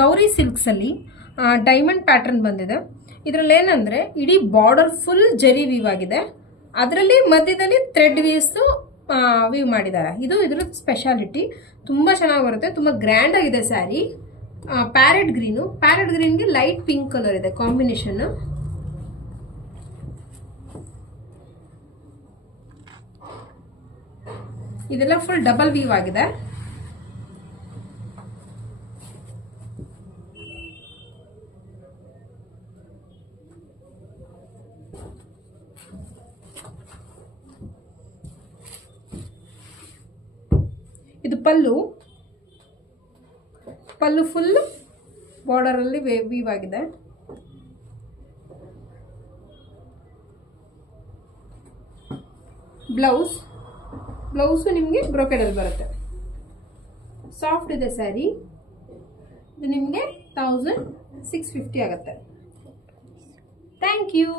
Gauri ಸಿಲ್ಕ್ಸಲ್ಲಿ diamond pattern ಬಂದಿದೆ. ಇದರಲ್ಲಿ ಏನಂದರೆ ಇಡೀ ಬಾರ್ಡರ್ ಫುಲ್ ಜರಿ ವೀವ್ ಆಗಿದೆ. ಅದರಲ್ಲಿ ಮಧ್ಯದಲ್ಲಿ ಥ್ರೆಡ್ ವೀವ್ಸು ವೀವ್ ಮಾಡಿದ್ದಾರೆ. ಇದು ಇದ್ರ ಸ್ಪೆಷಾಲಿಟಿ. ತುಂಬ ಚೆನ್ನಾಗಿ ಬರುತ್ತೆ, ತುಂಬ ಗ್ರ್ಯಾಂಡ್ ಆಗಿದೆ ಸ್ಯಾರಿ. ಪ್ಯಾರೆಟ್ ಗ್ರೀನ್ಗೆ ಲೈಟ್ ಪಿಂಕ್ ಕಲರ್ ಇದೆ ಕಾಂಬಿನೇಷನ್. ಇದೆಲ್ಲ ಫುಲ್ ಡಬಲ್ ವೀವ್ ಆಗಿದೆ. ಇದು ಪಲ್ಲು ಫುಲ್ ಬಾರ್ಡರ್ ಅಲ್ಲಿ ವೀವ್ ಆಗಿದೆ. ಬ್ಲೌಸು ನಿಮಗೆ ಬ್ರೋಕೆಡಲ್ಲಿ ಬರುತ್ತೆ. ಸಾಫ್ಟ್ ಇದೆ ಸ್ಯಾರಿ. ಇದು ನಿಮಗೆ 1650 ಆಗುತ್ತೆ. Thank you.